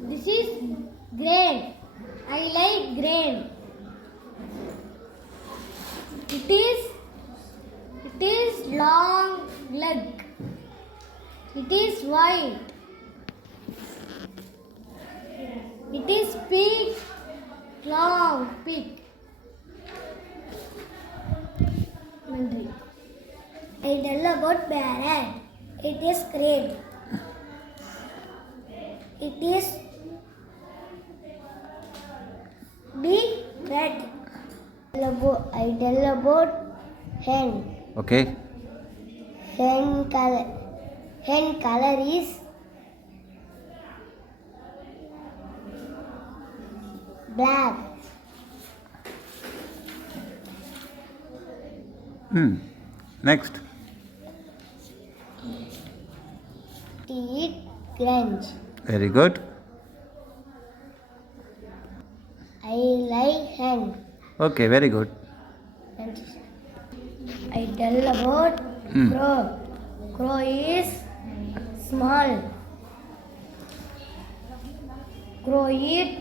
This is grain. I like grain. It is long leg. It is white. It is big, long beak. I tell about parrot. It is great. It is big red. I tell about hen. Okay. Hen color is black. Next. Eat crunch. Very good. I like hen. Okay, very good. I tell about crow. Crow is small. Crow eat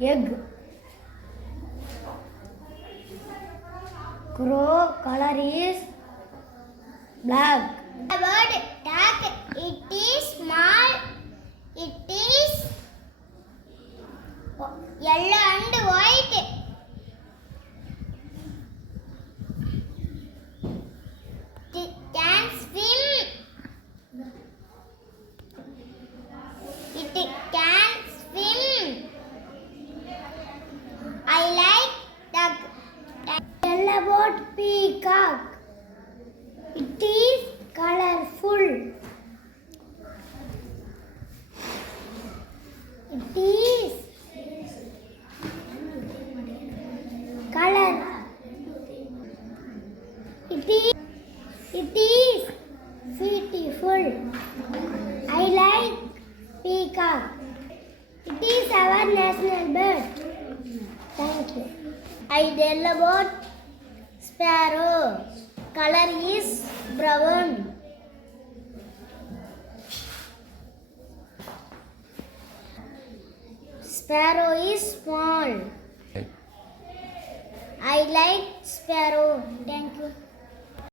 egg. Crow color is black. About duck, it is small. It is yellow and white. It can swim. It can swim. I like duck. Tell about peacock. It is colorful. It is color. It is beautiful. I like peacock. It is our national bird. Thank you. I tell about sparrow. Color is brown. Sparrow is small. I like sparrow. Thank you.